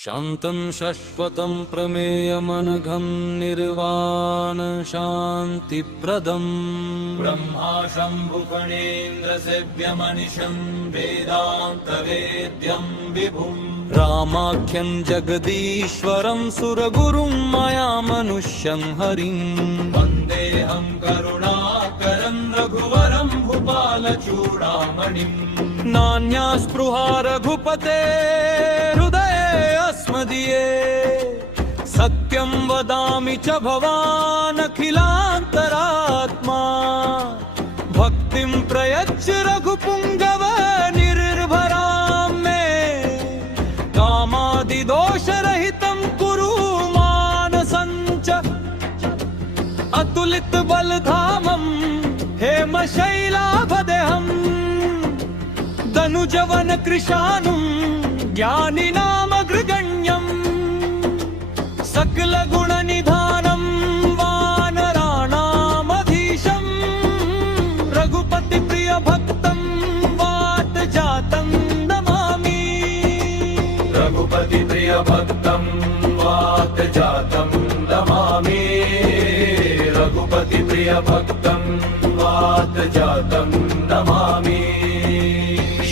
शान्तं शाश्वतं प्रमेयमनघं निर्वाणशान्तिप्रदम् ब्रह्मा शम्भुफणीन्द्रसेव्यमनिशं वेदान्तवेद्यं विभुम् रामाख्यं जगदीश्वरं सुरगुरुं मया मनुष्यं हरिं वन्देऽहं करुणाकरं रघुवरं भूपालचूडामणिम् नान्या स्पृहा रघुपते हृदये अस्मदीये सत्यं वदामि च भवान् अखिलान्तरात्मा भक्तिं प्रयच्छ रघुपुङ्गव निर्भरां मे कामादिदोषरहितं कुरु मानसञ्च अतुलितबलधामं हेमशैलाभदेहम् धनुजवन कृशानुं ज्ञानिनामग्रगण्यम् सकलगुणनिधानं वानराणामधीशम् रघुपतिप्रियभक्तं वातजातं नमामि रघुपतिप्रियभक्तं वातजातं नमामि रघुपतिप्रियभक्तं वातजातं नमामि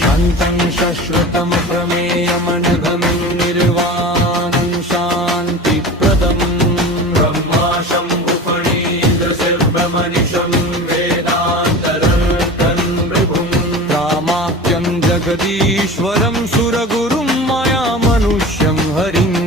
शान्तं शाश्वतं प्रमेयमनघं निर्वाणं शान्तिप्रदम् ब्रह्मा शम्भुफणीन्द्रसेव्यमनिशं वेदान्तरतं विभुम् रामाख्यं जगदीश्वरं सुरगुरुं मया मनुष्यं हरिम्